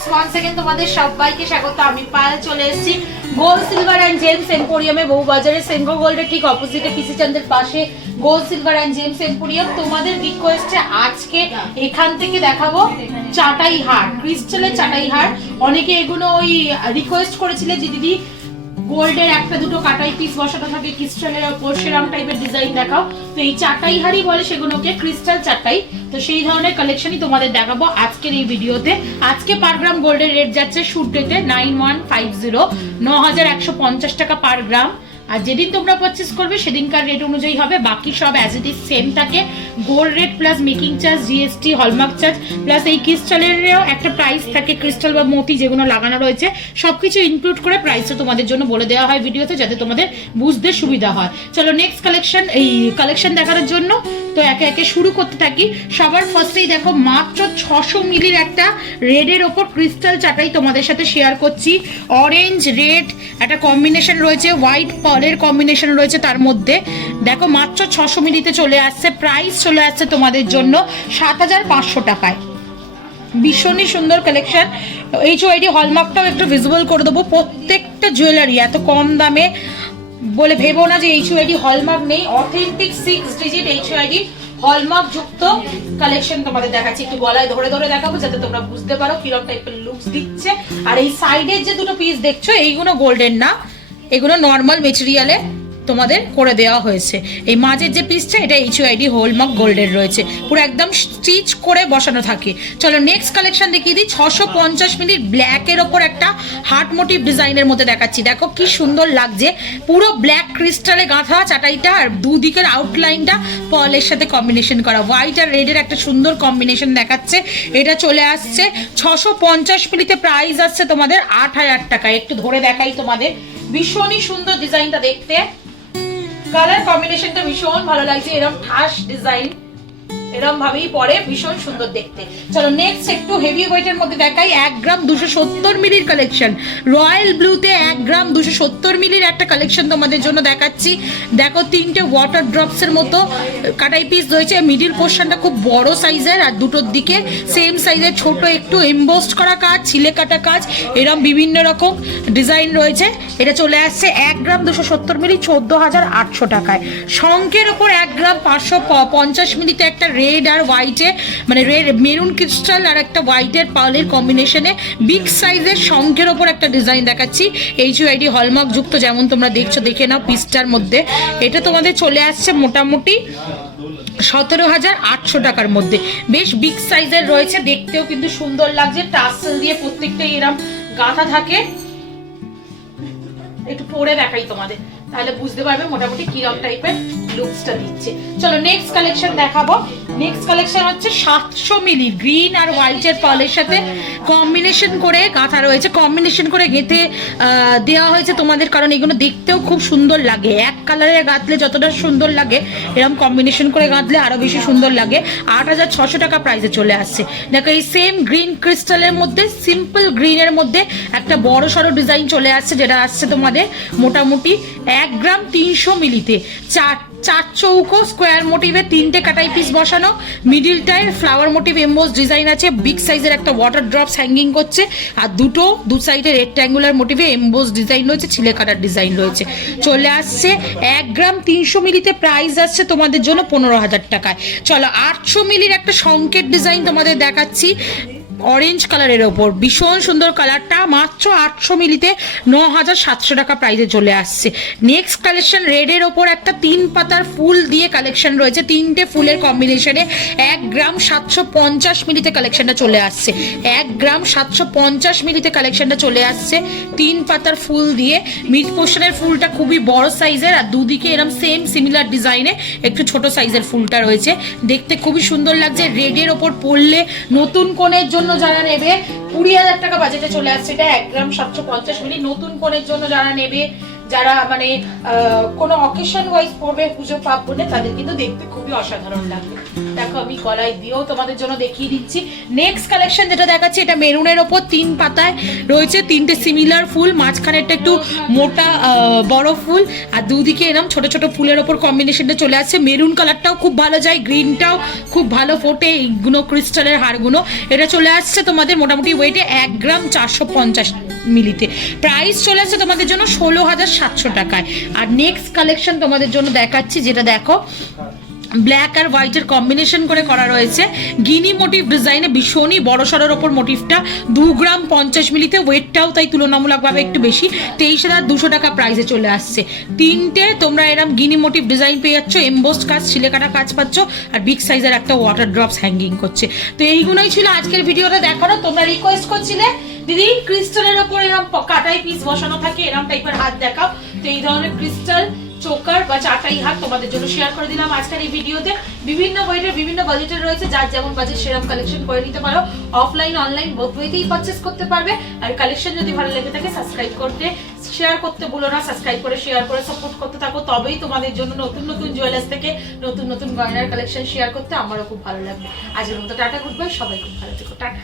Blogs once again তোমাদের সবাইকে স্বাগত। আমি পায়েল চলে এসেছি গোল্ড সিলভার এন্ড জেমস এম্পোরিয়ামে, বউবাজারে সেনগো গোল্ডের ঠিক অপোজিটে পিসিচন্দ্রের পাশে gold silver and gems emporium. তোমাদের রিকোয়েস্টে আজকে এখান থেকে দেখাবো চাটাই হার, ক্রিস্টালের চাটাই হার। অনেকে এগুলো ওই রিকোয়েস্ট করেছিলে যে দিদি গোল্ডের একটা দুটো কাটাই পিস বসানো থাকে ক্রিস্টালের উপর, সেরকম টাইপের ডিজাইন দেখাও। তো এই চাটাই হাড়ি বলে সেগুলোকে, ক্রিস্টাল চাটাই। তো সেই ধরনের কালেকশনই তোমাদের দেখাবো আজকের এই ভিডিওতে। আজকে পার গ্রাম গোল্ডের রেট যাচ্ছে শুট ডেটে 9150, 9150 টাকা পার গ্রাম। আর যেদিন তোমরা পারচেস করবে সেদিনকার রেট অনুযায়ী হবে, বাকি সব অ্যাজ ইট ইজ সেম থাকে। Gold rate plus making charge, GST, hallmark charge plus এই ক্রিস্টালেরও একটা প্রাইস থাকে, ক্রিস্টাল বা মতি যেগুলো লাগানো রয়েছে সবকিছু ইনক্লুড করে প্রাইসটা তোমাদের জন্য বলে দেওয়া হয় ভিডিওতে, যাতে তোমাদের বুঝতে সুবিধা হয়। চলো নেক্সট কালেকশন, এই কালেকশন দেখানোর জন্য তো একে একে শুরু করতে থাকি। সবার ফার্স্টেই দেখো মাত্র 600 মিলির একটা রেডের ওপর ক্রিস্টাল চাটাই তোমাদের সাথে শেয়ার করছি। অরেঞ্জ রেড একটা কম্বিনেশন রয়েছে, হোয়াইট পার্লের কম্বিনেশন রয়েছে তার মধ্যে। দেখো মাত্র 600 মিলিতে চলে আসছে, প্রাইস চলে আসছে তোমাদের জন্য 7500 টাকায়। ভীষণই সুন্দর কালেকশন। HOID হলমার্কটাও একটু ভিজিবল করে দেবো। প্রত্যেকটা জুয়েলারি এত কম দামে বলে ভেবো না যে HOID হলমার্ক নেই। অথেন্টিক 6 ডিজিট HOID হলমার্ক যুক্ত কালেকশন তোমাদের দেখাচ্ছি। একটু গলায় ধরে ধরে দেখাবো যাতে তোমরা বুঝতে পারো কিরকম টাইপের লুকস দিচ্ছে। আর এই সাইডের যে দুটো পিস দেখছো এইগুলো গোল্ডের না, এগুলো নর্মাল মেটেরিয়ালে তোমাদের করে দেওয়া হয়েছে। এই মাঝের যে পিসটা এটা HOID হলমার্ক গোল্ডের রয়েছে, পুরো একদম স্টিচ করে বসানো থাকে। চলো নেক্সট কালেকশন দেখিয়ে দিই। 650 মিলির ব্ল্যাকের ওপর একটা হার্ট মোটিভ ডিজাইনের মধ্যে দেখাচ্ছি। দেখো কি সুন্দর লাগছে, পুরো ব্ল্যাক ক্রিস্টালে গাঁথা চাটাইটা, আর দুদিকের আউটলাইনটা পার্লের সাথে কম্বিনেশন করা। হোয়াইট আর রেডের একটা সুন্দর কম্বিনেশন দেখাচ্ছে। এটা চলে আসছে 650 মিলিতে, প্রাইস আসছে তোমাদের 8000 টাকা। একটু ধরে দেখাই তোমাদের, ভীষণই সুন্দর ডিজাইনটা দেখতে, কালার কম্বিনেশনটা ভীষণ ভালো লাগছে। এরকম ঠাস ডিজাইন এরকম ভাবেই পরে ভীষণ সুন্দর দেখতে। চলো নেক্সট একটু হেভি ওয়েটের মধ্যে দেখাই। 1 গ্রাম 270 মিলির কালেকশন, রয়্যাল ব্লুতে 1 গ্রাম 270 মিলির একটা কালেকশন তোমাদের জন্য দেখাচ্ছি। দেখো তিনটে ওয়াটার ড্রপস এর মতো কাটাই পিস রয়েছে। মিডিল পোর্শনটা খুব বড় সাইজের, আর দুটোর দিকে সেম সাইজের ছোট একটু এমবোসড করা কাজ, ছিলে কাটা কাজ, এরকম বিভিন্ন রকম ডিজাইন রয়েছে। এটা চলে আসছে 1 গ্রাম 270 মিলি 14800 টাকায়। শঙ্কের ওপর 1 গ্রাম 550 মিলিতে একটা রেড আর হোয়াইটে, মানে রেড মেরুন ক্রিস্টাল আর একটা হোয়াইটের পার্লের কম্বিনেশনে বিগ সাইজের শঙ্কের ওপর একটা ডিজাইন দেখাচ্ছি। HOID হলমার্ক যুক্ত, যেমন তোমরা দেখছো, দেখে নাও পিসটার মধ্যে। এটা তোমাদের চলে আসছে মোটামুটি 17800 টাকার মধ্যে। বেশ বিগ সাইজের রয়েছে, দেখতেও কিন্তু সুন্দর লাগছে। টাসেল দিয়ে প্রত্যেকটাই এরকম গাঁথা থাকে। একটু পরে দেখাই তোমাদের, তাহলে বুঝতে পারবে মোটামুটি কিরকম টাইপের লুকসটা দিচ্ছে। চলো নেক্সট কালেকশন দেখাবো। নেক্সট কালেকশন হচ্ছে 700 মিলি গ্রিন আর হোয়াইটের পার্লের সাথে কম্বিনেশন করে গাঁথা রয়েছে, কম্বিনেশন করে গেঁথে দেওয়া হয়েছে তোমাদের, কারণ এগুলো দেখতেও খুব সুন্দর লাগে। এক কালারে গাঁথলে যতটা সুন্দর লাগে, এরকম কম্বিনেশন করে গাঁথলে আরো বেশি সুন্দর লাগে। 8600 টাকা প্রাইসে চলে আসছে। দেখো এই সেম গ্রিন ক্রিস্টালের মধ্যে, সিম্পল গ্রিনের মধ্যে একটা বড় সড়ো ডিজাইন চলে আসছে, যেটা আসছে তোমাদের মোটামুটি 1 গ্রাম 300 মিলিতে। চার চৌকো স্কোয়ার মোটিভে তিনটে কাটাই পিস বসানো, মিডিলটায় ফ্লাওয়ার মোটিভ এমবোস ডিজাইন আছে। বিগ সাইজের একটা ওয়াটার ড্রপস হ্যাঙ্গিং করছে, আর দু সাইডে রেক্ট্যাঙ্গুলার মোটিভে এমবোস ডিজাইন রয়েছে, ছিলে কাটার ডিজাইন রয়েছে। চলে আসছে 1 গ্রাম 300 মিলিতে, প্রাইস আসছে তোমাদের জন্য 15000 টাকায়। চলো 800 মিলির একটা সংকেত ডিজাইন তোমাদের দেখাচ্ছি, অরেঞ্জ কালারের ওপর ভীষণ সুন্দর কালারটা। মাত্র 800 মিলিতে 9700 টাকা প্রাইসে চলে আসছে। নেক্সট কালেকশন রেডের ওপর একটা 3 পাতার ফুল দিয়ে কালেকশন রয়েছে, তিনটে ফুলের কম্বিনেশনে 1 গ্রাম 750 মিলিতে কালেকশনটা চলে আসছে। 1 গ্রাম 750 মিলিতে কালেকশনটা চলে আসছে 3 পাতার ফুল দিয়ে। মিড পোর্শনের ফুলটা খুবই বড় সাইজের, আর দুদিকে এরকম সেম সিমিলার ডিজাইনে একটু ছোট সাইজের ফুলটা রয়েছে, দেখতে খুবই সুন্দর লাগছে। রেডের ওপর পরলে নতুন কোণের জন্য যারা নেবে 20000 টাকা বাজেটে চলে আসছে এটা। 1 গ্রাম 750 মিলি নতুন কোণের জন্য যারা নেবে, যারা মানে কোনো অকেশন ওয়াইজ পরবে পুজো পার্বণে তাদের কিন্তু দেখতে খুবই অসাধারণ লাগবে। দেখো আমি গলায় দিয়েও তোমাদের জন্য দেখিয়ে দিচ্ছি। নেক্সট কালেকশন যেটা দেখাচ্ছি এটা মেরুনের ওপর 3 পাতায় রয়েছে 3টে সিমিলার ফুল, মাঝখানেরটা একটু মোটা বড় ফুল আর দুদিকে এরকম ছোট ছোট ফুলের ওপর কম্বিনেশনটা চলে আসছে। মেরুন কালারটাও খুব ভালো যায়, গ্রিনটাও খুব ভালো ফোটে, এইগুলো ক্রিস্টালের হারগুলো। এটা চলে আসছে তোমাদের মোটামুটি ওয়েটে 1 গ্রাম 450 মিলিতে। প্রাইস চলে আসছে তোমাদের জন্য 16,700 টাকায়। আর নেক্সট কালেকশন তোমাদের জন্য দেখাচ্ছি যেটা দেখো ব্ল্যাক আর হোয়াইটের কম্বিনেশন করে করা রয়েছে, গিনি মোটিভ ডিজাইনে ভীষণই বড় সড়োর ওপর মোটিভটা, 2 গ্রাম 50 মিলিতে, ওয়েটটাও তাই তুলনামূলকভাবে একটু বেশি, 23,200 টাকা প্রাইসে চলে আসছে। 3টে তোমরা এরম গিনি মোটিভ ডিজাইন পেয়ে যাচ্ছ, এমবোসড কাজ ছিলে কাটা কাজ পাচ্ছ আর বিগ সাইজের একটা ওয়াটার ড্রপস হ্যাঙ্গিং করছে। তো এইগুলোই ছিল আজকের ভিডিওটা দেখানো। তোমরা রিকোয়েস্ট করছিলে দিদি ক্রিস্টালের ওপর এরম কাটাই পিস বসানো থাকে এরম টাইপের হাত দেখাও, তো এই ধরনের ক্রিস্টাল চোকার বা চাটাই হাত তোমাদের জন্য শেয়ার করে দিলাম আজকের এই ভিডিওতে। বিভিন্ন ওয়েটের বিভিন্ন বাজেটের রয়েছে, যার যেমন বাজেট সেরকম কালেকশন করে নিতে পারো। অফলাইন অনলাইন বোথ ওয়েতেই পারচেস করতে পারবে। আর কালেকশন যদি ভালো লেগে থাকে সাবস্ক্রাইব করতে শেয়ার করতে ভুলো না, সাবস্ক্রাইব করে শেয়ার করে সাপোর্ট করতে থাকো, তবেই তোমাদের জন্য নতুন নতুন জুয়েলার্স থেকে নতুন নতুন গয়নার কালেকশন শেয়ার করতে আমারও খুব ভালো লাগবে। আজকের মতো টাটা, গুড বাই, সবাই খুব ভালো থেকো, টাটা।